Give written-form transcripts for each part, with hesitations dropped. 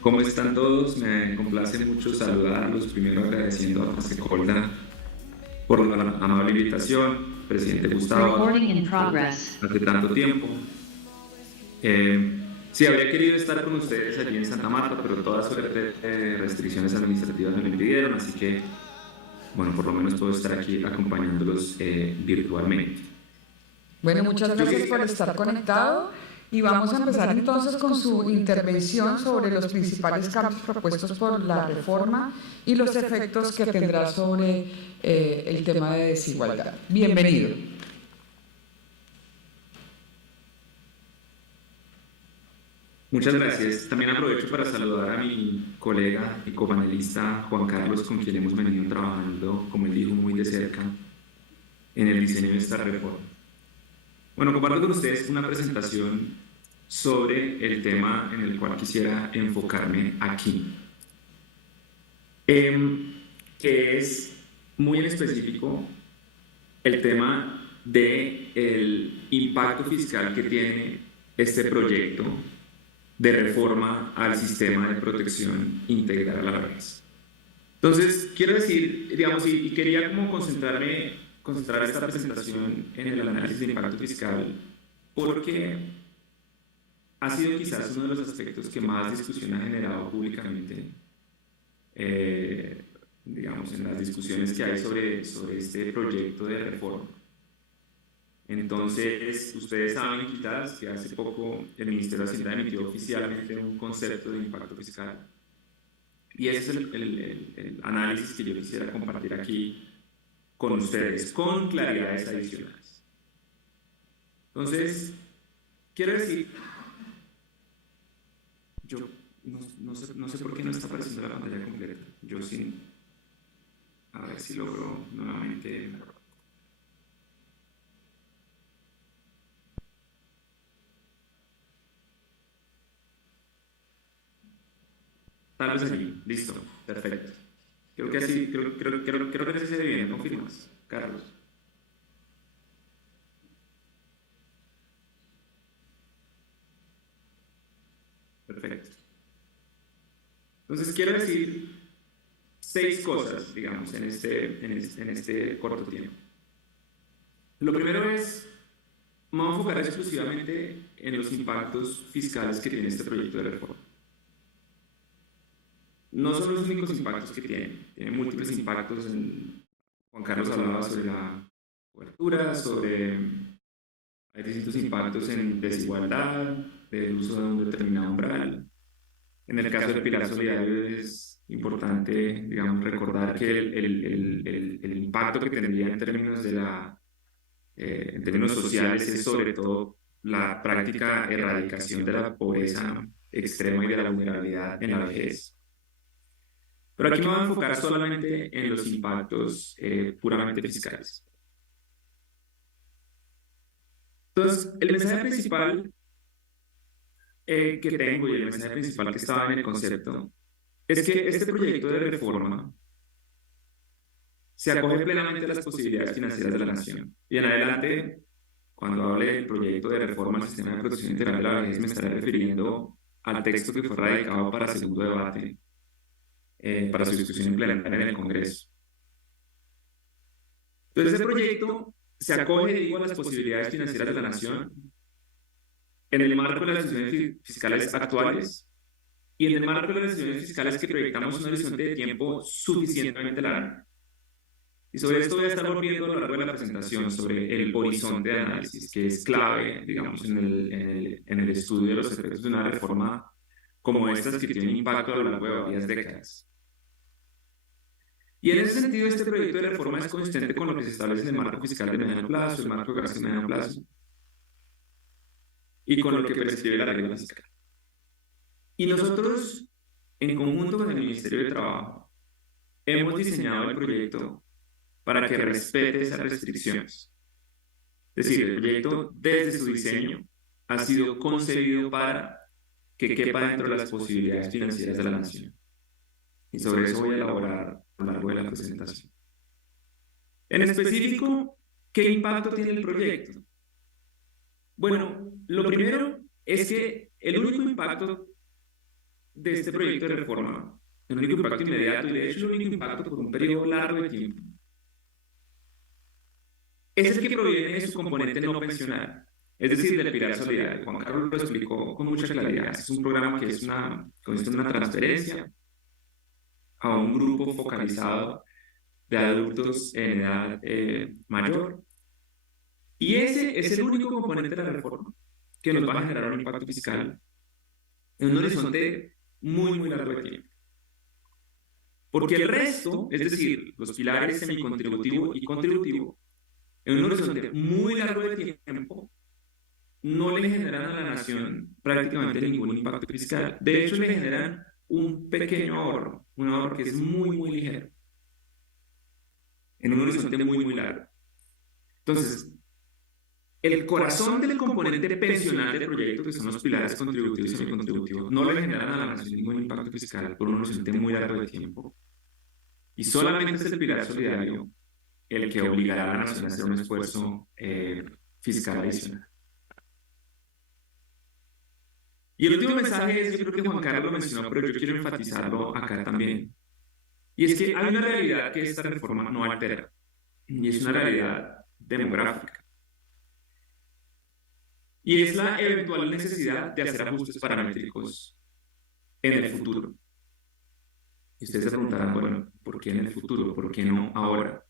¿Cómo están todos? Me complace mucho saludarlos. Primero agradeciendo a José Colda por la amable invitación, presidente Gustavo, Recording in progress. hace tanto tiempo. Sí, habría querido estar con ustedes allí en Santa Marta, pero todas suerte restricciones administrativas me lo impidieron, así que, bueno, por lo menos puedo estar aquí acompañándolos virtualmente. Bueno, muchas Yo gracias quería por estar conectado y vamos a empezar entonces con su intervención sobre los principales cambios propuestos por la reforma y los efectos que tendrá sobre el tema de desigualdad. Bienvenido. Muchas gracias. También aprovecho para saludar a mi colega y copanelista Juan Carlos, con quien hemos venido trabajando, como él dijo, muy de cerca en el diseño de esta reforma. Bueno, comparto con ustedes una presentación sobre el tema en el cual quisiera enfocarme aquí, que es muy en específico el tema del impacto fiscal que tiene este proyecto de reforma al sistema de protección integral a la vejez. Entonces, quiero decir, digamos, y quería como concentrar esta presentación en el análisis de impacto fiscal, porque ha sido quizás uno de los aspectos que más discusión ha generado públicamente, digamos, en las discusiones que hay sobre este proyecto de reforma. Entonces, ustedes saben quizás que hace poco el Ministerio de Hacienda emitió oficialmente un concepto de impacto fiscal. Y ese es el análisis que yo quisiera compartir aquí con ustedes, con claridades adicionales. Entonces, quiero decir, yo no sé por qué no está apareciendo la pantalla completa. Yo sí, a ver si logro nuevamente. Tal vez aquí, listo, perfecto. Creo que así, creo que así se ve bien, ¿confirmas, Carlos? Perfecto. Entonces, quiero decir 6 cosas, digamos, en este corto tiempo. Lo primero es, me voy a enfocar exclusivamente en los impactos fiscales que tiene este proyecto de reforma. No son los únicos impactos que tiene múltiples impactos. Juan Carlos hablaba sobre la cobertura, hay distintos impactos en desigualdad, del uso de un determinado umbral. En el caso del pilar solidario es importante, digamos, recordar que el impacto que tendría en términos en términos sociales es sobre todo la práctica erradicación de la pobreza extrema y de la vulnerabilidad en la vejez. Pero aquí me voy a enfocar solamente en los impactos puramente fiscales. Entonces, el mensaje principal que tengo y el mensaje principal que estaba en el concepto es que este proyecto de reforma se acoge plenamente a las posibilidades financieras de la nación. Y en adelante, cuando hable del proyecto de reforma al sistema de protección integral de la vejez, me estaré refiriendo al texto que fue radicado para segundo debate, para su discusión plenaria en el Congreso. Entonces, este proyecto se acoge, digo, a las posibilidades financieras de la nación en el marco de las decisiones fiscales actuales y en el marco de las decisiones fiscales que proyectamos un horizonte de tiempo suficientemente largo. Y sobre esto voy a estar volviendo a lo largo de la presentación, sobre el horizonte de análisis, que es clave, digamos, en el estudio de los efectos de una reforma como estas que tienen impacto a lo largo de varias décadas. Y en ese sentido, este proyecto de reforma es consistente con lo que se establece en el marco fiscal de mediano plazo, el marco de gasto de mediano plazo, y con lo que prescribe la regla fiscal. Y nosotros, en conjunto con el Ministerio de Trabajo, hemos diseñado el proyecto para que respete esas restricciones. Es decir, el proyecto desde su diseño ha sido concebido para que quepa dentro de las posibilidades financieras de la nación. Y sobre eso voy a elaborar a lo largo de la presentación. En específico, ¿qué impacto tiene el proyecto? Bueno, lo primero es que el único impacto de este proyecto de reforma, el único impacto inmediato y de hecho el único impacto por un periodo largo de tiempo, es el que proviene de su componente no pensional, es decir, del Pilar Solidario. Juan Carlos lo explicó con mucha claridad. Es un programa que consiste en una transferencia a un grupo focalizado de adultos en edad mayor. Y ese es el único componente de la reforma que nos va a generar un impacto fiscal en un horizonte muy, muy largo de tiempo. Porque el resto, es decir, los pilares semicontributivo y contributivo, en un horizonte muy largo de tiempo, no le generan a la nación prácticamente ningún impacto fiscal. De hecho, le generan un pequeño ahorro, un ahorro que es muy, muy ligero, en un horizonte muy, muy largo. Entonces, el corazón del componente pensional del proyecto, que son los pilares contributivos y semicontributivos, no le generan a la nación ningún impacto fiscal por un horizonte muy largo de tiempo. Y solamente es el pilar solidario el que obligará a la nación a hacer un esfuerzo fiscal adicional. Y el último mensaje es, yo creo que Juan Carlos lo mencionó, pero yo quiero enfatizarlo acá también. Y es que hay una realidad que esta reforma no altera, y es una realidad demográfica. Y es la eventual necesidad de hacer ajustes paramétricos en el futuro. Y ustedes se preguntarán, bueno, ¿por qué en el futuro? ¿Por qué no ahora?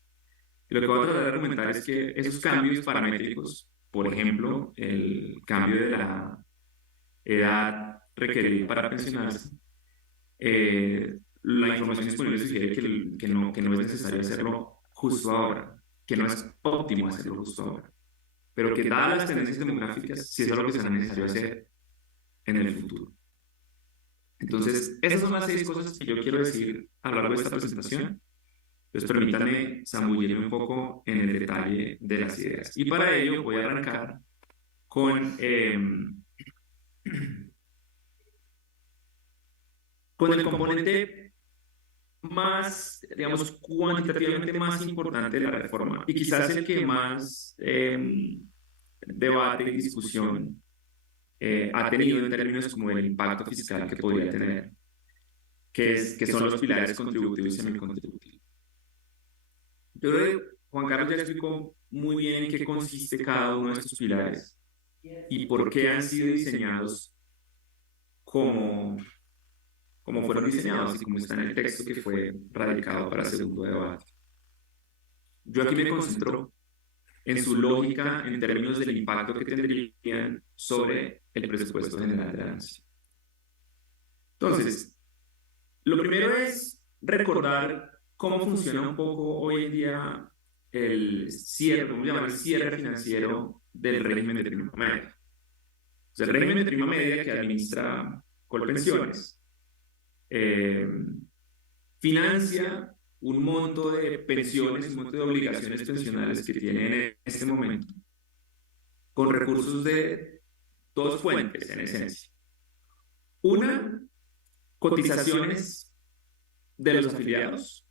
Y lo que voy a tratar de argumentar es que esos cambios paramétricos, por ejemplo, el cambio de la edad requerida para pensionarse, la información disponible sugiere que no es necesario hacerlo justo ahora, que no es óptimo hacerlo justo ahora, pero que dadas las tendencias demográficas, sí es algo que será necesario hacer en el futuro. Entonces, esas son las 6 cosas que yo quiero decir a lo largo de esta presentación. Entonces, permítanme zambullirme un poco en el detalle de las ideas. Y para ello voy a arrancar con, con el componente más, digamos, cuantitativamente más importante de la reforma y quizás el que más debate y discusión ha tenido en términos como el impacto fiscal que podría tener, que son los pilares contributivos y semicontributivos. Yo creo que Juan Carlos ya explicó muy bien en qué consiste cada uno de estos pilares y por qué han sido diseñados como, como fueron diseñados y como está en el texto que fue radicado para el segundo debate. Yo aquí me concentro en su lógica en términos del impacto que tendrían sobre el presupuesto general de la nación. Entonces, lo primero es recordar cómo funciona un poco hoy en día el cierre, vamos a llamar el cierre financiero del régimen de prima media. O sea, el régimen de prima media que administra Colpensiones financia un monto de pensiones, un monto de obligaciones pensionales que tiene en este momento, con recursos de dos fuentes en esencia. Una, cotizaciones de los afiliados,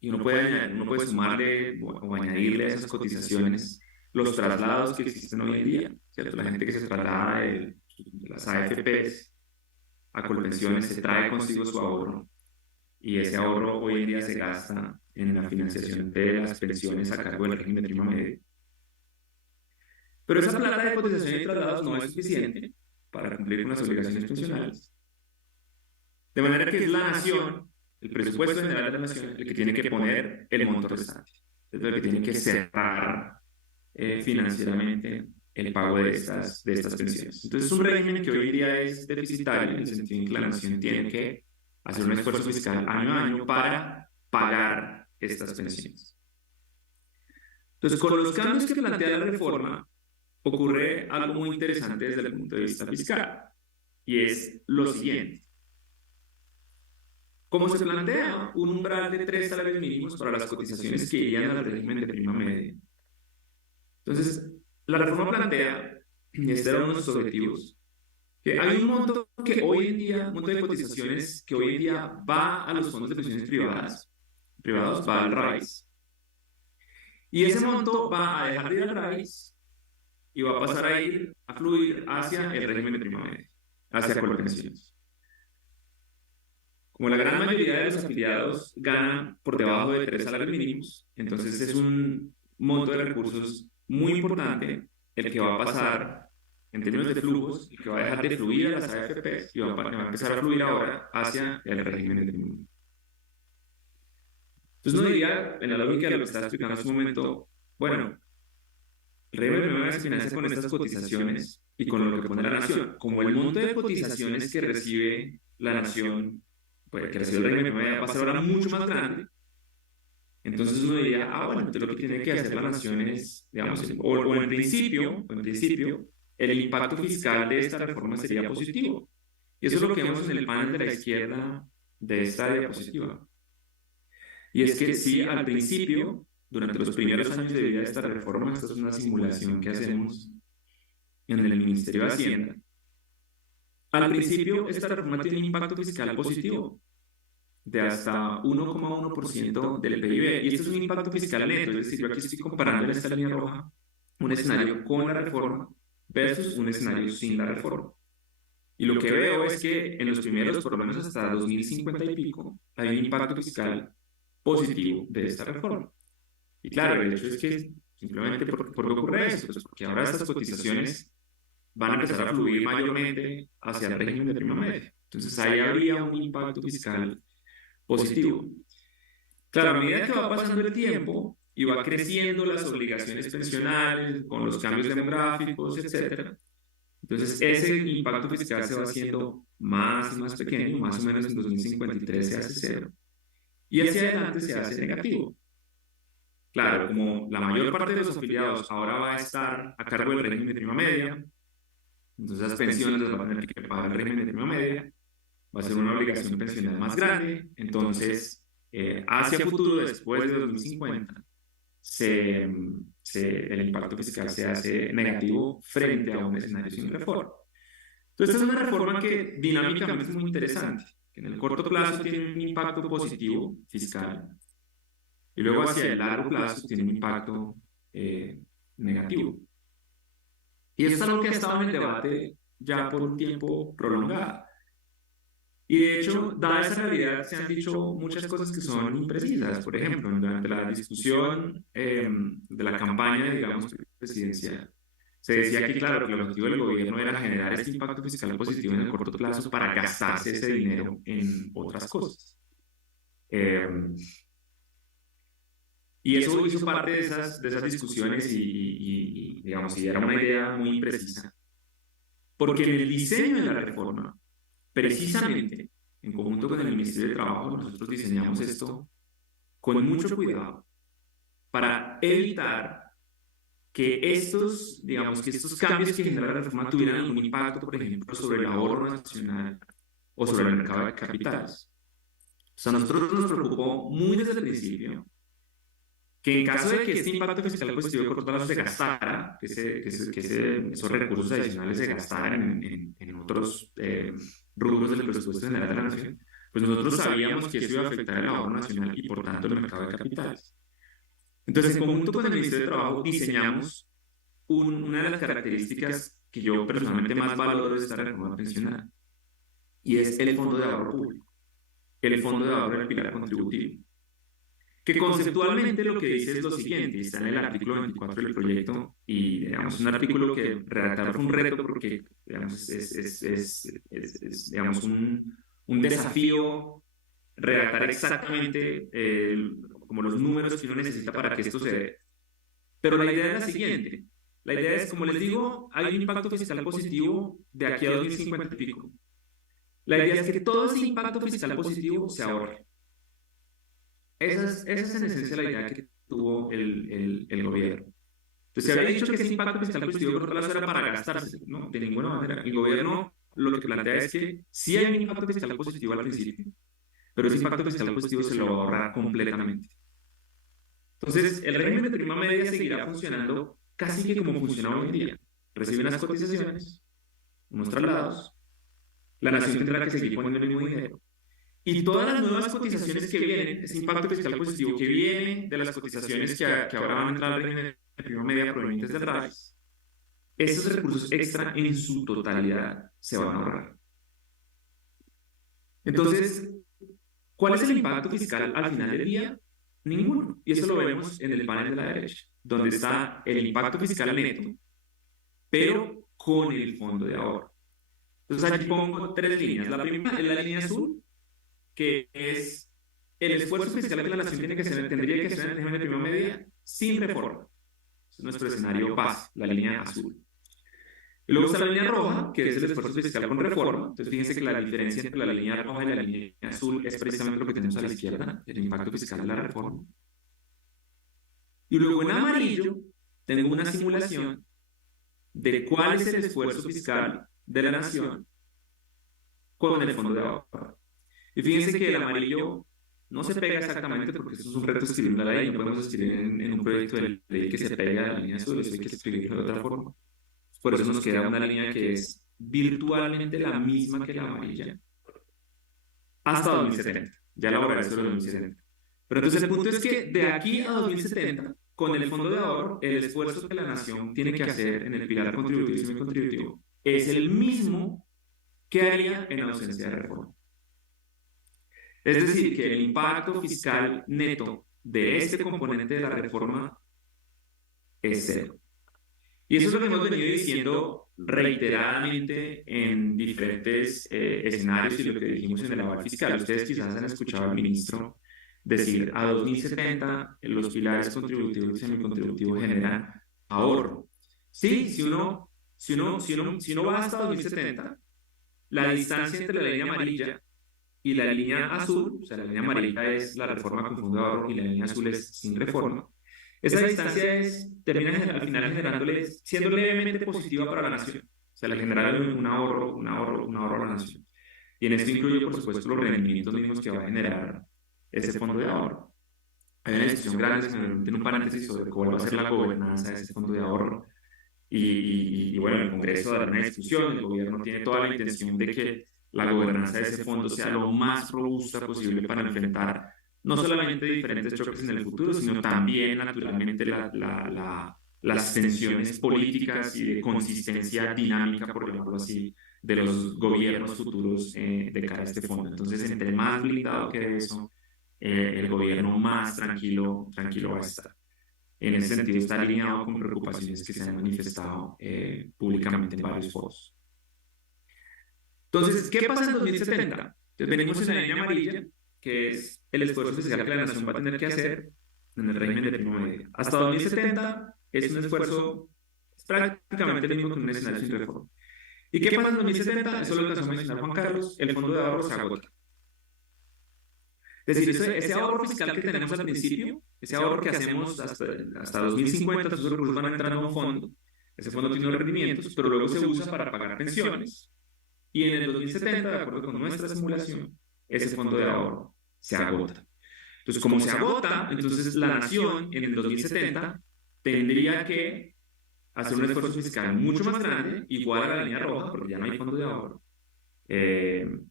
y uno puede sumarle o añadirle a esas cotizaciones los traslados que existen hoy en día, ¿cierto? La gente que se traslada de las AFPs a Colpensiones se trae consigo su ahorro y ese ahorro hoy en día se gasta en la financiación de las pensiones a cargo del régimen de prima media. Pero esa plata de cotización y traslados no es suficiente para cumplir con las obligaciones pensionales. De manera que es la nación, el presupuesto general de la nación, el que tiene que poner el monto restante. Es el que tiene que cerrar financieramente el pago de estas pensiones. Entonces es un régimen que hoy en día es deficitario en el sentido en que la nación tiene que hacer un esfuerzo fiscal año a año para pagar estas pensiones. Entonces, con los cambios que plantea la reforma, ocurre algo muy interesante desde el punto de vista fiscal, y es lo siguiente. Como se plantea un umbral de 3 salarios mínimos para las cotizaciones que irían al régimen de prima media. Entonces, la reforma plantea, y este era uno de nuestros objetivos, que hay un monto que hoy en día, un monto de cotizaciones que hoy en día va a los fondos de pensiones privados, va al RAIS, y ese monto va a dejar de ir al RAIS y va a pasar a fluir hacia el régimen de prima media, hacia Colpensiones. como la gran mayoría de los afiliados ganan por debajo de 3 salarios mínimos, entonces es un monto de recursos muy importante el que va a pasar en términos de flujos, el que va a dejar de fluir a las AFPs y va a empezar a fluir ahora hacia el régimen de mínimo. Entonces no diría, en la lógica de lo que estaba explicando hace un momento, bueno, el régimen de mínimo se financia con estas cotizaciones y con lo que pone la nación. Como el monto de cotizaciones que recibe la nación, pues, que recibe el régimen de mínimo va a ser ahora mucho más grande, entonces uno diría, bueno, entonces lo que tiene que hacer la nación es, digamos, en principio, el impacto fiscal de esta reforma sería positivo. Y eso es lo que vemos en el panel de la izquierda de esta diapositiva. Y es que sí, al principio, durante los primeros años de vida de esta reforma, esta es una simulación que hacemos en el Ministerio de Hacienda, al principio esta reforma tiene un impacto fiscal positivo de hasta 1,1% del PIB. Y esto es un impacto fiscal neto, es decir, yo aquí estoy comparando en esta línea roja un escenario con la reforma versus un escenario sin la reforma. Y lo que veo es que en los primeros, por lo menos hasta 2050 y pico, hay un impacto fiscal positivo de esta reforma. Y claro, el hecho es que simplemente ¿por qué ocurre eso? Pues porque ahora estas cotizaciones van a empezar a fluir mayormente hacia el régimen de prima media. Entonces ahí habría un impacto fiscal positivo. Claro, a medida que va pasando el tiempo y va creciendo las obligaciones pensionales con los cambios demográficos, etcétera, entonces ese impacto fiscal se va haciendo más y más pequeño, más o menos en 2053 se hace cero, y hacia adelante se hace negativo. Claro, como la mayor parte de los afiliados ahora va a estar a cargo del régimen de prima media, entonces las pensiones las va a tener que pagar el régimen de prima media, va a ser una obligación pensional más grande, entonces hacia futuro, después de 2050, el impacto fiscal se hace negativo frente a un escenario sin reforma. Entonces, esta es una reforma que dinámicamente es muy interesante, que en el corto plazo tiene un impacto positivo fiscal y luego hacia el largo plazo tiene un impacto negativo. Y esto es algo que ha estado en el debate ya por un tiempo prolongado. Y de hecho, dada esa realidad, se han dicho muchas cosas que son imprecisas. Por ejemplo, durante la discusión de la campaña, digamos, presidencial, se decía que, claro, que el objetivo del gobierno era generar este impacto fiscal positivo en el corto plazo para gastarse ese dinero en otras cosas. Y eso hizo parte de esas discusiones digamos, y era una idea muy imprecisa. Porque en el diseño de la reforma, precisamente, en conjunto con el Ministerio de Trabajo, nosotros diseñamos esto con mucho cuidado para evitar que estos, digamos, que estos cambios que genera la reforma tuvieran algún impacto, por ejemplo, sobre el ahorro nacional o sobre el mercado de capitales. O sea, a nosotros nos preocupó muy desde el principio que en caso de que este impacto fiscal positivo de corto plazo se gastara, que esos recursos adicionales se gastaran en otros rubros del presupuesto general de la nación, pues nosotros sabíamos que eso iba a afectar el ahorro nacional y por tanto el mercado de capitales. Entonces, en conjunto con el Ministerio de Trabajo, diseñamos una de las características que yo personalmente más valoro de esta reforma pensional, y es el Fondo de Ahorro Público, el Fondo de Ahorro del Pilar Contributivo, que conceptualmente lo que dice es lo siguiente, está en el artículo 24 del proyecto, y digamos, un artículo que redactar fue un reto porque digamos, digamos, un desafío redactar exactamente como los números que uno necesita para que esto se dé. Pero la idea es la siguiente, la idea es, como les digo, hay un impacto fiscal positivo de aquí a 2050 y pico. La idea es que todo ese impacto fiscal positivo se ahorre. Esa es en esencia la idea que tuvo el gobierno. Entonces se había dicho que ese impacto fiscal positivo por otro lado era para gastarse, ¿no? De ninguna manera. El gobierno lo que plantea es que sí hay un impacto fiscal positivo al principio, pero ese impacto fiscal positivo se lo va a ahorrar completamente. Entonces, el régimen de prima media seguirá funcionando casi que como funciona hoy en día. Recibe unas cotizaciones, unos traslados, la nación tendrá que seguir poniendo el mismo dinero. Y todas las nuevas cotizaciones que vienen, ese impacto fiscal positivo que viene de las cotizaciones que ahora van a entrar al régimen de prima media provenientes del RAIS, esos recursos extra en su totalidad se van a ahorrar. Entonces, ¿Cuál es el impacto fiscal al final del día? Ninguno. Y eso lo vemos en el panel de la derecha, donde está el impacto fiscal neto, pero con el fondo de ahorro. Entonces aquí pongo tres líneas. La primera es la línea azul, que es el esfuerzo fiscal que la nación tendría que hacer en el régimen de primera medida sin reforma. Es nuestro escenario base, la línea azul. Y luego está la línea roja, que es el esfuerzo fiscal con reforma. Entonces, fíjense que la diferencia entre la línea roja y la línea azul es precisamente lo que tenemos a la izquierda, el impacto fiscal de la reforma. Y luego en amarillo tengo una simulación de cuál es el esfuerzo fiscal de la nación con el fondo de ahorro. Y fíjense que el amarillo no se pega exactamente porque eso es un reto escribir una ley, no podemos escribir en un proyecto de ley que se pega a la línea azul, eso hay que escribirlo de otra forma. Por eso nos queda una línea que es virtualmente la misma que la amarilla hasta 2070. Ya elaboraré sobre 2070. Pero entonces el punto es que de aquí a 2070, con el fondo de ahorro, el esfuerzo que la nación tiene que hacer en el pilar contributivo y semicontributivo es el mismo que haría en ausencia de reforma. Es decir, que el impacto fiscal neto de este componente de la reforma es cero. Y eso es lo que hemos venido diciendo reiteradamente en diferentes escenarios y lo que dijimos en el aval fiscal. Ustedes quizás han escuchado al ministro decir a 2070 los pilares contributivos y semicontributivos generan ahorro. Sí, si uno va hasta 2070, la distancia entre la línea amarilla y la línea azul, o sea, la línea amarilla es la reforma con fondo de ahorro y la línea azul es sin reforma. Esa distancia termina al final siendo levemente positiva para la nación. O sea, le genera un ahorro a la nación. Y en esto incluye, por supuesto, los rendimientos mismos que va a generar ese fondo de ahorro. Hay una discusión grande, en un paréntesis, sobre cuál va a ser la gobernanza de ese fondo de ahorro. Y bueno, el Congreso dará una discusión, el gobierno tiene toda la intención de que la gobernanza de ese fondo sea lo más robusta posible para enfrentar no solamente diferentes choques en el futuro, sino también, naturalmente, las tensiones políticas y de consistencia dinámica, por ejemplo así, de los gobiernos futuros de cara a este fondo. Entonces, entre más blindado que eso, el gobierno más tranquilo va a estar. En ese sentido, está alineado con preocupaciones que se han manifestado públicamente en varios foros. Entonces, ¿qué pasa en 2070? Entonces, venimos en la línea amarilla, que es el esfuerzo fiscal que la nación va a tener que hacer en el régimen de primera medida. Hasta 2070 es un esfuerzo prácticamente el mismo que un escenario sin reforma. ¿Y qué pasa en 2070? Eso lo alcanzó a mencionar Juan Carlos, el fondo de ahorro se agota. Es decir, ese ahorro fiscal que tenemos al principio, ese ahorro que hacemos hasta 2050, esos recursos van a entrar a un fondo. Ese fondo tiene unos rendimientos, pero luego se usa para pagar pensiones. Y en el 2070, de acuerdo con nuestra simulación, ese fondo de ahorro se agota. Entonces, como se agota, entonces la nación en el 2070 tendría que hacer un esfuerzo fiscal mucho más grande, igual a la línea roja, porque ya no hay fondo de ahorro,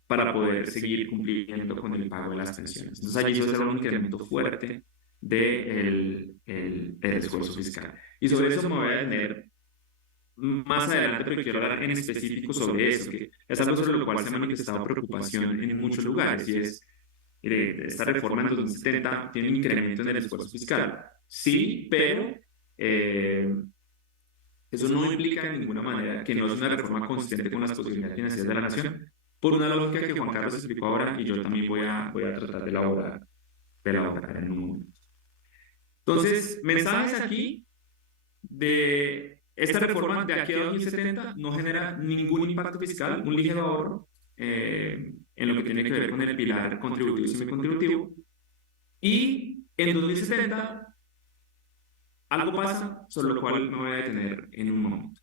para poder seguir cumpliendo con el pago de las pensiones. Entonces, allí se va a hacer un incremento fuerte del esfuerzo fiscal. Y sobre eso me voy a detener más adelante, pero quiero hablar en específico sobre eso, que es algo sobre lo cual se ha manifestado preocupación en muchos lugares, y es, esta reforma en 2070 tiene un incremento en el esfuerzo fiscal. Sí, pero eso no implica de ninguna manera que no es una reforma consistente con las posibilidades financieras de la nación, por una lógica que Juan Carlos explicó ahora y yo también voy a tratar de elaborar en un momento. Entonces, mensajes aquí de esta reforma de aquí a 2070 no genera ningún impacto fiscal, un ligero ahorro en lo que tiene que ver con el pilar contributivo y semicontributivo. Y en 2070 algo pasa, sobre lo cual me voy a detener en un momento.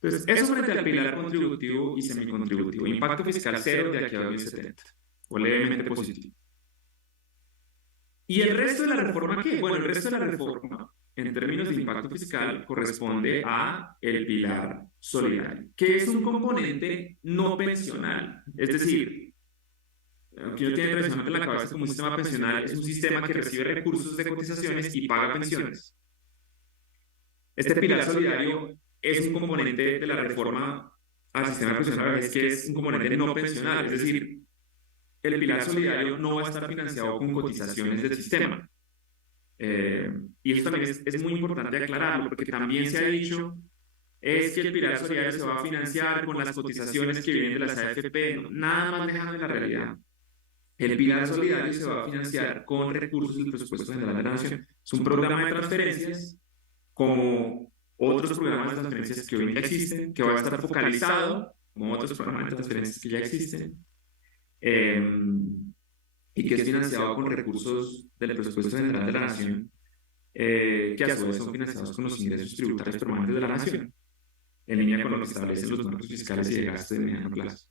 Entonces, eso frente al pilar contributivo y semicontributivo. Impacto fiscal cero de aquí a 2070, o levemente positivo. ¿Y el resto de la reforma qué? Bueno, el resto de la reforma, en términos de impacto fiscal, corresponde a el pilar solidario, que es un componente no pensional. Es decir, aunque no tiene tradicionalmente en la cabeza como un sistema pensional, es un sistema que recibe recursos de cotizaciones y paga pensiones. Este pilar solidario es un componente de la reforma al sistema pensional, es que es un componente no pensional, es decir, el pilar solidario no va a estar financiado con cotizaciones del sistema. Y esto también es muy importante aclararlo, porque también se ha dicho es que el pilar solidario se va a financiar con las cotizaciones que vienen de las AFP, no, nada más lejano de la realidad. El pilar solidario se va a financiar con recursos del presupuesto general de la nación. Es un programa de transferencias como otros programas de transferencias que hoy ya existen, que va a estar focalizado como otros programas de transferencias que ya existen, eh, y que es financiado con recursos del presupuesto general de la nación, que a su vez son financiados con los ingresos tributarios permanentes de la nación, en línea con lo que establecen los marcos fiscales y de gasto de mediano plazo.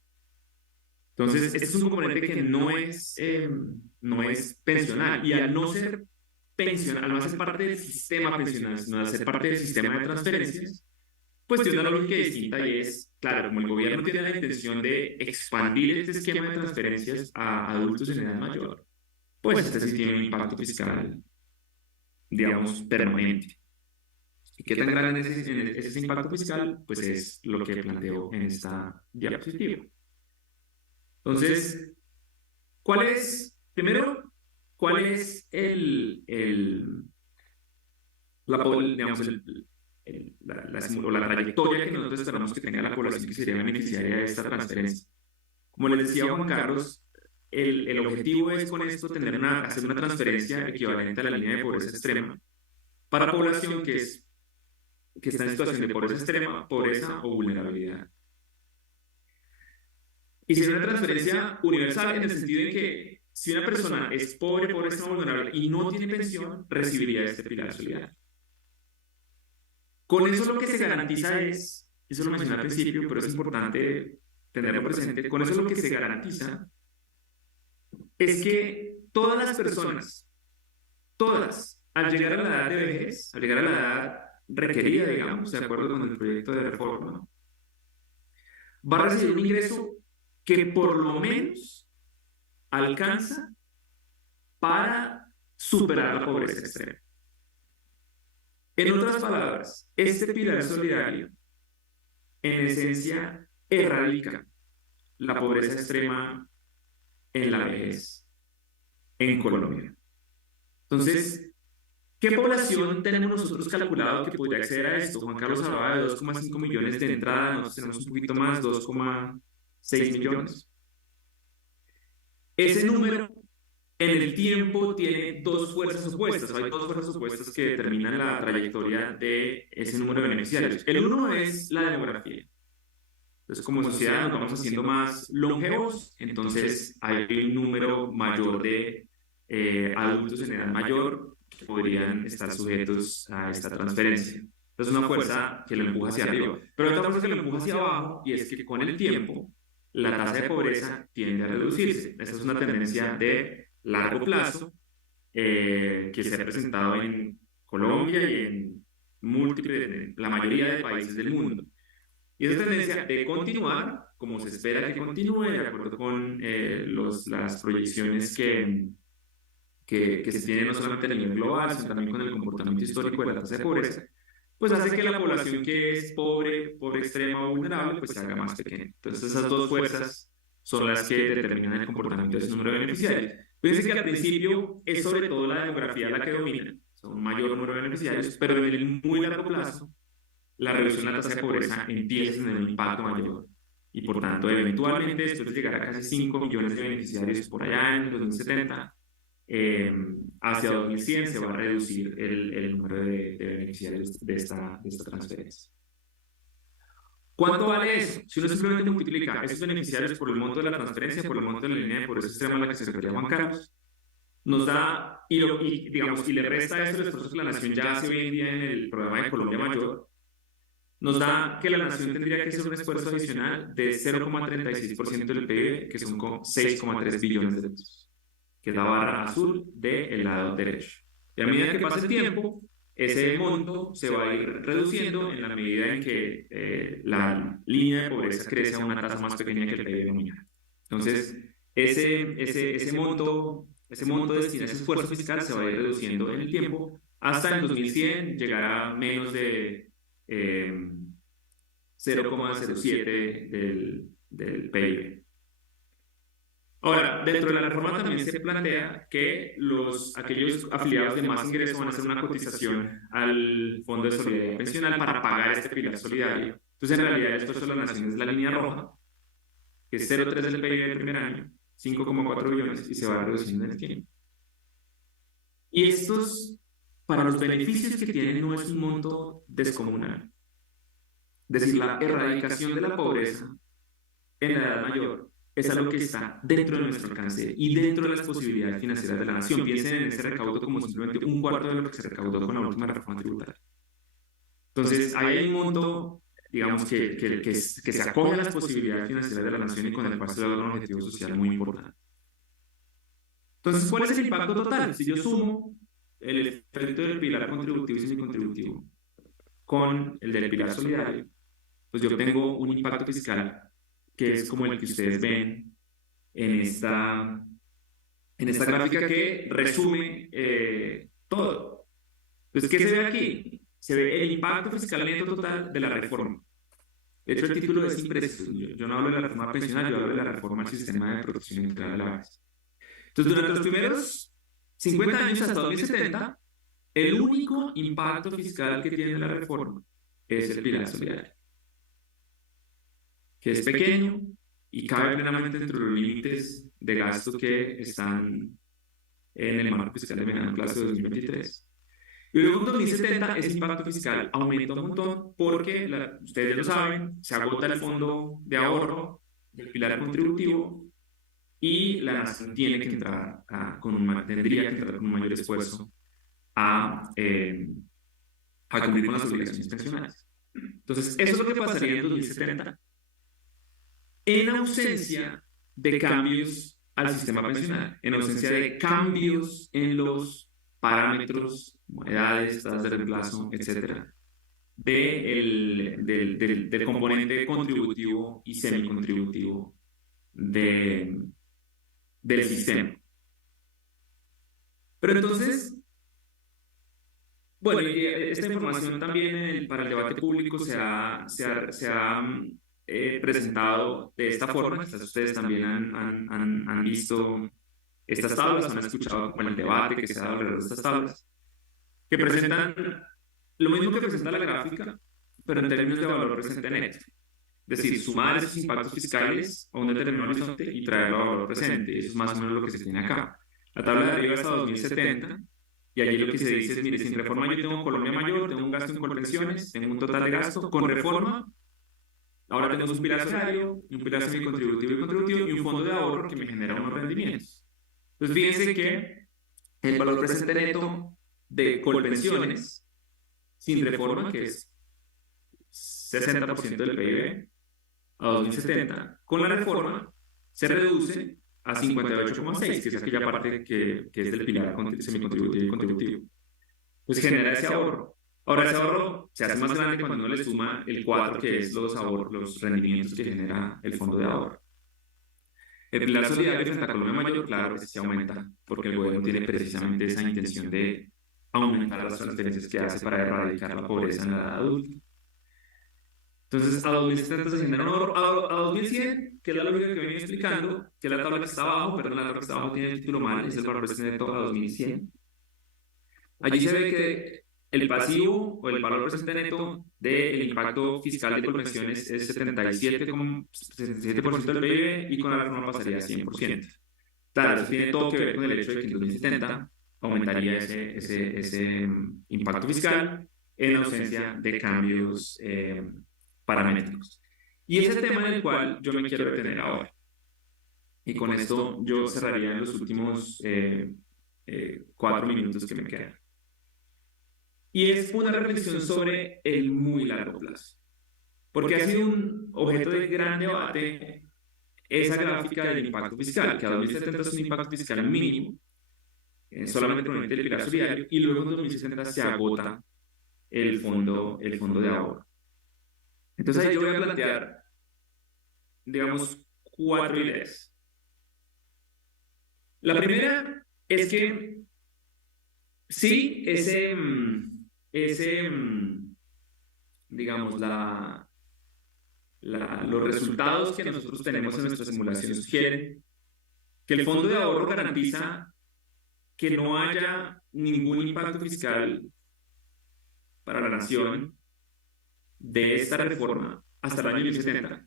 Entonces, este es un componente que no es pensional, y al no ser pensional, al no ser parte del sistema pensional, sino al ser parte del sistema de transferencias, pues tiene una lógica distinta, y es, claro, como el gobierno tiene la intención de expandir este esquema de transferencias a adultos en edad mayor, pues este sí tiene un impacto fiscal, digamos, permanente. ¿Y qué tan grande es ese impacto fiscal? Pues es lo que planteo en esta diapositiva. Entonces, primero, cuál es digamos, la trayectoria que nosotros esperamos que tenga la población que sería beneficiaria de esta transferencia? Como les decía Juan Carlos, el objetivo es con esto hacer una transferencia equivalente a la línea de pobreza extrema para población que está en situación de pobreza extrema, pobreza o vulnerabilidad. Y sería una transferencia universal en el sentido de que si una persona es pobre, pobreza o vulnerable y no tiene pensión, recibiría este pilar solidario. Con eso lo que se garantiza es, eso lo mencioné al principio, pero es importante tenerlo presente, con eso lo que se garantiza es que todas las personas, todas, al llegar a la edad de vejez, al llegar a la edad requerida, digamos, de acuerdo con el proyecto de reforma, va a recibir un ingreso que por lo menos alcanza para superar la pobreza extrema. En otras palabras, este pilar solidario, en esencia, erradica la pobreza extrema en la vejez en Colombia. Entonces, ¿qué población tenemos nosotros calculado que podría acceder a esto? Juan Carlos hablaba de 2,5 millones de entrada, nosotros tenemos un poquito más, 2,6 millones. Ese número en el tiempo tiene dos fuerzas opuestas, hay dos fuerzas opuestas que determinan la trayectoria de ese número de beneficiarios. El uno es la demografía. Entonces, como sociedad nos vamos haciendo más longevos, entonces hay un número mayor de adultos en edad mayor que podrían estar sujetos a esta transferencia. Entonces, una fuerza que lo empuja hacia arriba. Pero otra fuerza que lo empuja hacia abajo, y es que con el tiempo la tasa de pobreza tiende a reducirse. Esa es una tendencia de largo plazo que se ha presentado en Colombia y en la mayoría de países del mundo. Y esa tendencia de continuar, como se espera que continúe, de acuerdo con las proyecciones que se tienen no solamente a nivel global, sino también con el comportamiento histórico de la tasa de pobreza, pues hace que la población que es pobre, extrema o vulnerable, pues se haga más pequeña. Entonces esas dos fuerzas son las que determinan el comportamiento de ese número de beneficiarios. Fíjense que al principio es sobre todo la demografía la que domina, son un mayor número de beneficiarios, pero en el muy largo plazo la reducción de la tasa de pobreza empieza a tener un impacto mayor. Y por tanto, eventualmente, después de llegar a casi 5 millones de beneficiarios por allá en 2070, hacia 2100 se va a reducir el número de beneficiarios de esta transferencia. ¿Cuánto vale eso? Si uno simplemente multiplica esos beneficiarios por el monto de la transferencia, por el monto de la línea de pobreza extrema a la que se refería Juan Carlos, nos da, digamos, y le resta eso el esfuerzo que la nación ya hace hoy en día en el programa de Colombia Mayor, nos da que la nación tendría que hacer un esfuerzo adicional de 0,36% del PIB, que son 6,3 billones de pesos, que es la barra azul del lado derecho. Y a medida que pasa el tiempo, ese monto se va a ir reduciendo en la medida en que la línea de pobreza crece a una tasa más pequeña que el PIB nominal. Entonces, ese monto destinado a ese esfuerzo fiscal se va a ir reduciendo en el tiempo hasta el 2100 llegar a menos de 0,07 del PIB. Ahora, dentro de la reforma también se plantea que aquellos afiliados de más ingresos van a hacer una cotización al Fondo de Solidaridad Pensional para pagar este pilar solidario. Entonces, en realidad, esto solo la nación es la línea roja, que es 0,3 del PIB del primer año, 5,4 billones, y se va reduciendo en el tiempo. Y estos, para los beneficios que tienen, no es un monto descomunal. Es decir, la erradicación de la pobreza en la edad mayor es algo que está dentro de nuestro alcance y dentro de las posibilidades financieras de la nación. Piensen en ese recaudo como simplemente un cuarto de lo que se recaudó con la última reforma tributaria. Entonces, ahí hay un monto, digamos, que se acoge a las posibilidades financieras de la nación y con el cual se logra un objetivo social muy importante. Entonces, ¿cuál es el impacto total? Si yo sumo el efecto del pilar contributivo y semicontributivo con el del pilar solidario, pues yo tengo un impacto fiscal que es como el que ustedes ven en esta gráfica que resume todo. Entonces, ¿qué se ve aquí? Se ve el impacto fiscal neto total de la reforma. De hecho, el título es impreciso. Yo no hablo de la reforma pensional, yo hablo de la reforma al sistema de protección integral de la base. Entonces, durante los primeros 50 años hasta 2070, el único impacto fiscal que tiene la reforma es el pilar solidario, que es pequeño y cabe plenamente dentro de los límites de gasto que están en el marco fiscal de mediano plazo de 2023. Y luego en 2070 ese impacto fiscal aumenta un montón porque, ustedes ya lo saben, se agota el fondo de ahorro del pilar contributivo y la nación tiene que entrar tendría que entrar con un mayor esfuerzo a, eh, a cumplir con las obligaciones pensionales. Entonces, eso es lo que pasaría en 2070 en ausencia de cambios al sistema pensional, en ausencia de cambios en los parámetros, edades, tasas de reemplazo, etcétera, del componente contributivo y semicontributivo del sistema. Pero entonces, bueno, y esta información también para el debate público se ha presentado de esta forma. Quizás ustedes también han visto estas tablas, han escuchado como el debate que se ha dado alrededor de estas tablas, que presentan lo mismo que presenta la gráfica, pero en términos de valor presente neto. Es decir, sumar esos impactos fiscales a un determinado horizonte y traerlo a valor presente. Eso es más o menos lo que se tiene acá. La tabla de arriba es hasta 2070. Y allí lo que se dice es, mire, sin reforma yo tengo Colombia mayor, tengo un gasto en colpensiones, tengo un total de gasto. Con reforma, ahora tenemos un pilar salario, un pilar semicontributivo y contributivo y un fondo de ahorro que me genera unos rendimientos. Entonces, fíjense que el valor presente neto de colpensiones, sin reforma, que es 60% del PIB, a 2070, con la reforma se reduce a 58,6, que es aquella parte que es del pilar semicontributivo y contributivo. Pues genera ese ahorro. Ahora, ese ahorro se hace más grande cuando uno le suma el 4, que es los rendimientos que genera el fondo de ahorro. El pilar solidario frente a Colombia mayor, claro, que se aumenta, porque el gobierno tiene precisamente esa intención de aumentar las transferencias que hace para erradicar la pobreza en la edad adulta. Entonces, a 2070 se genera un ahorro, a 2100, que es la lógica que venía explicando, que es la tabla que está abajo, pero la tabla que está abajo tiene el título mal, es el valor presente neto a 2100. Allí se ve que el pasivo o el valor presente neto del impacto fiscal de colpensiones es 77,77% del PIB y con la reforma pasaría a 100%. Claro, eso tiene todo que ver con el hecho de que en 2070 aumentaría ese impacto fiscal en ausencia de cambios paramétricos. Y ese tema en el cual yo me quiero detener ahora. Y con esto yo cerraría en los últimos 4 minutos que me quedan. Y es una reflexión sobre el muy largo plazo. Porque ha sido un objeto de gran debate esa gráfica del impacto fiscal, que a 2070 es un impacto fiscal mínimo, solamente proveniente del pilar solidario, y luego en 2060 se agota el fondo de ahorro. Entonces ahí yo voy a plantear, digamos, 4 ideas. La primera es que sí, digamos, los resultados que nosotros tenemos en nuestra simulación sugieren que el fondo de ahorro garantiza que no haya ningún impacto fiscal para la nación de esta reforma hasta el año 2070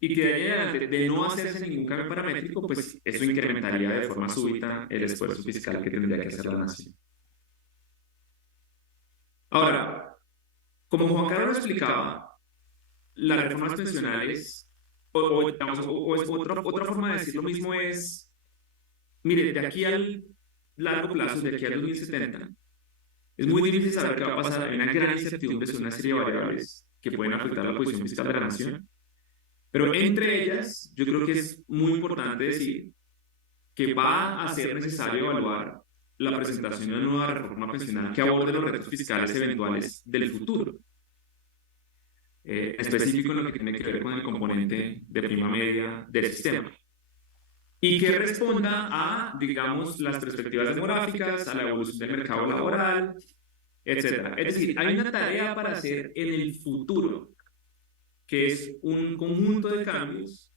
y que de ahí en adelante, de no hacerse ningún cambio paramétrico, pues eso incrementaría de forma súbita el esfuerzo fiscal que tendría que hacer la nación. Ahora, como Juan Carlos explicaba, las reformas pensionales, digamos, otra forma de decir lo mismo es, mire, de aquí al largo plazo, de aquí al 2070, es muy difícil saber qué va a pasar. Hay una gran incertidumbre sobre una serie de variables que pueden afectar la posición fiscal de la nación. Pero entre ellas, yo creo que es muy importante decir que va a ser necesario evaluar la presentación de una nueva reforma pensional que aborde los retos fiscales eventuales del futuro. Específico en lo que tiene que ver con el componente de prima media del sistema. Y que responda a, digamos, las perspectivas demográficas, a la evolución del mercado laboral, etc. Es decir, hay una tarea para hacer en el futuro, que es un conjunto de cambios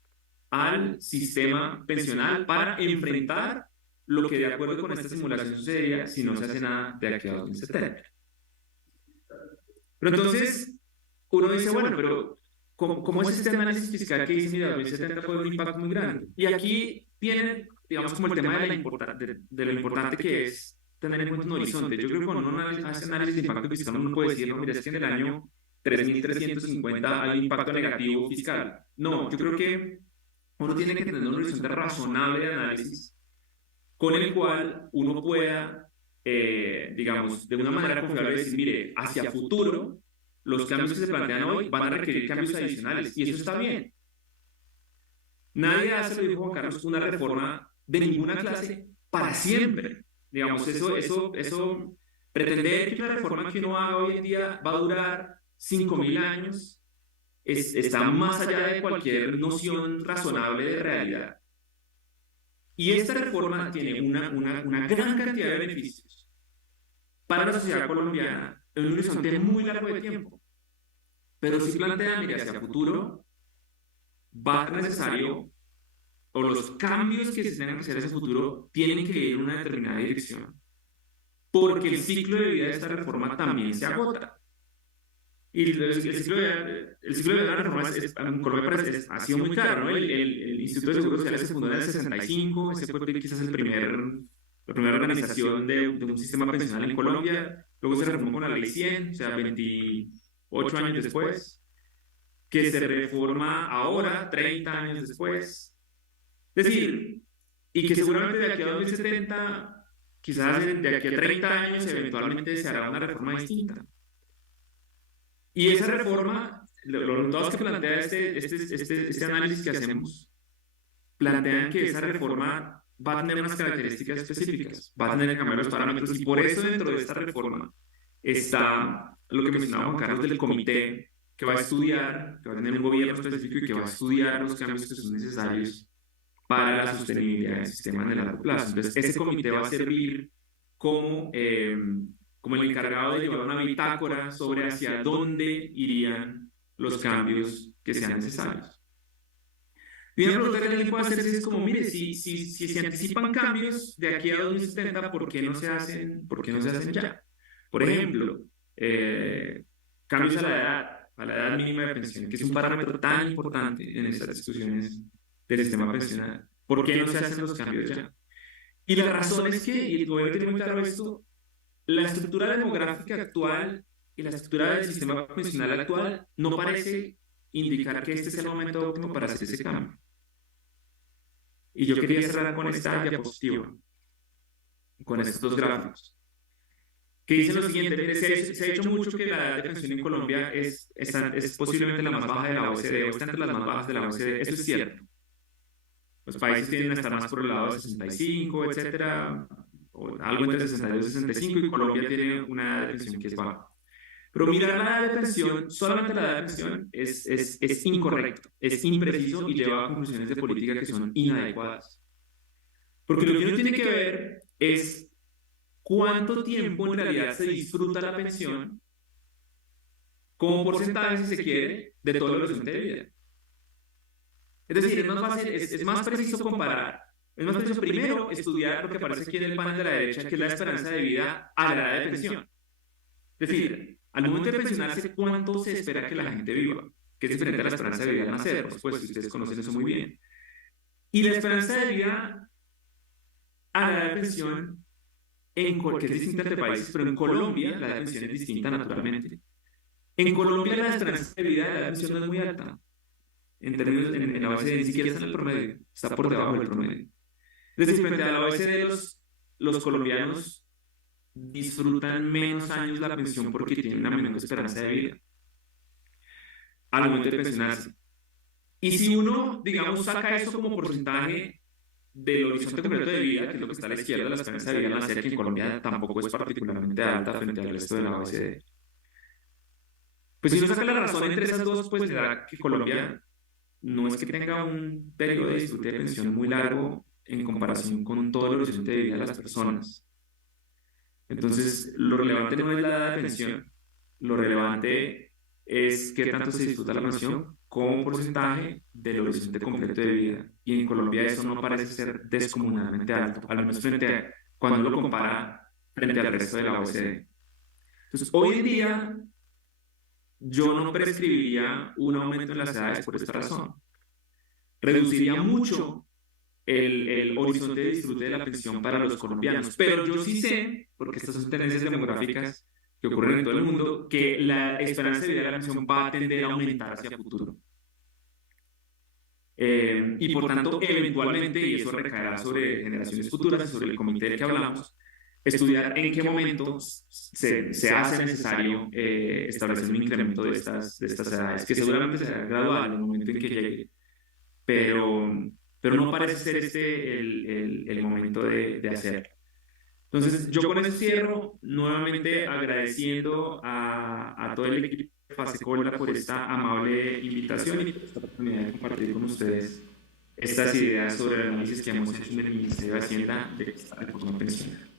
al sistema pensional para enfrentar lo que de acuerdo con esta simulación sucedería si no se hace nada de aquí a 2070. Pero entonces, uno dice, bueno, pero ¿cómo es este análisis fiscal que dice, mira, 2070 puede haber un impacto muy grande? Y aquí viene, digamos, como el tema de lo importante que es tener en cuenta un horizonte. Yo creo que cuando uno hace análisis de impacto fiscal, uno puede decir, no, mira, es que en el año 3350 hay un impacto negativo fiscal. No, yo creo que uno tiene que tener un horizonte razonable de análisis con el cual uno pueda, digamos, de una manera confiable decir, mire, hacia futuro, los cambios que se plantean hoy van a requerir cambios adicionales, y eso está bien. Nadie hace, lo dijo Juan Carlos, una reforma de ninguna clase para siempre. Digamos, eso pretender que una reforma que uno haga hoy en día va a durar 5.000 años, está más allá de cualquier noción razonable de realidad. Y esta reforma tiene una gran cantidad de beneficios para la sociedad colombiana en un horizonte muy largo de tiempo. Pero si plantea, mire, hacia futuro, va a ser necesario, o los cambios que se tengan que hacer hacia futuro tienen que ir en una determinada dirección, porque el ciclo de vida de esta reforma también se agota. Y el ciclo de la reforma en Colombia ha sido muy claro, ¿no? El Instituto de Seguros Sociales se fundó en el 65, ese fue quizás la primera organización de un sistema pensional en Colombia, luego se reformó con la Ley 100, o sea, 28 años después, que se reforma ahora, 30 años después. Es decir, y que seguramente de aquí a 2070, quizás de aquí a 30 años, eventualmente se hará una reforma distinta. Y esa reforma, los resultados que plantea este análisis que hacemos, plantean que esa reforma va a tener unas características específicas, va a tener que cambiar los parámetros, y por eso dentro de esta reforma está lo que mencionaba Juan Carlos del comité que va a estudiar, que va a tener un gobierno específico y que va a estudiar los cambios que son necesarios para la sostenibilidad del sistema en el largo plazo. Entonces, ese comité va a servir como el encargado de llevar una bitácora sobre hacia dónde irían los cambios que sean necesarios. Y una pregunta que alguien puede hacerse es como, mire, si se anticipan cambios de aquí a 2070, ¿por qué no se hacen ya? Por ejemplo, cambios a la edad mínima de pensión, que es un parámetro tan importante en estas discusiones del sistema pensional. ¿Por qué no se hacen los cambios ya? Y la razón es que, y el gobierno tiene muy claro esto, la estructura demográfica actual y la estructura del sistema pensional actual no parece indicar que este sea el momento óptimo para hacer ese cambio. Y yo quería cerrar con esta diapositiva, con estos dos gráficos, que dicen lo siguiente: mire, se ha dicho mucho que la edad de pensión en Colombia es posiblemente la más baja de la OECD, o está entre las más bajas de la OECD. Eso es cierto. Los países tienden a estar más por el lado de 65, etcétera, o algo entre 62 y 65, y Colombia tiene una edad de pensión que es baja. Pero mirar la edad de pensión, solamente la edad de pensión, es incorrecto, es impreciso y lleva a conclusiones de política que son inadecuadas. Porque lo que uno tiene que ver es cuánto tiempo en realidad se disfruta la pensión como porcentaje, si se quiere, de todo el horizonte de vida. Es decir, es más preciso comparar Es más preciso primero estudiar lo que aparece aquí en el panel de la derecha, que es la esperanza de vida a la edad de pensión. Es decir, al momento de pensionarse, ¿cuánto se espera que la gente viva? Que es diferente a la esperanza de vida al nacer, por supuesto, y ustedes conocen eso muy bien. Y la esperanza de vida a la edad de pensión, que es distinta entre países, pero en Colombia la edad de pensión es distinta naturalmente. En Colombia la esperanza de vida a la edad de pensión no es muy alta. En términos, en la OECD ni siquiera está en el promedio, está por debajo del promedio. Es decir, frente a la OECD, los colombianos disfrutan menos años la pensión porque tienen una menor esperanza de vida al momento de pensionarse. Y si uno, digamos, saca eso como porcentaje del horizonte completo de vida, que es lo que está a la izquierda, la esperanza de vida al nacer, que en Colombia tampoco es particularmente alta frente al resto de la OECD. Pues si uno saca la razón entre esas dos, pues le da que Colombia no es que tenga un periodo de disfrute de pensión muy largo en comparación con todo el horizonte de vida de las personas. Entonces, lo relevante no es la edad de pensión, lo relevante es qué tanto se disfruta la pensión como porcentaje del horizonte completo de vida. Y en Colombia eso no parece ser descomunalmente alto, al menos cuando lo compara frente al resto de la OECD. Entonces, hoy en día yo no prescribiría un aumento en las edades por esta razón. Reduciría mucho el horizonte de disfrute de la pensión para los colombianos. Pero yo sí sé, porque estas son tendencias demográficas que ocurren en todo el mundo, que la esperanza de vida de la pensión va a tender a aumentar hacia futuro. Y por tanto, eventualmente, y eso recaerá sobre generaciones futuras, sobre el comité del que hablamos, estudiar en qué momento se hace necesario establecer un incremento de estas edades, que seguramente será gradual en el momento en que llegue, pero no parece ser este el momento de hacerlo. Entonces, yo con eso cierro, nuevamente agradeciendo a todo el equipo de Fasecola por esta amable invitación y por esta oportunidad de compartir con ustedes estas ideas sobre el análisis que hemos hecho en el Ministerio de Hacienda de esta reforma pensional.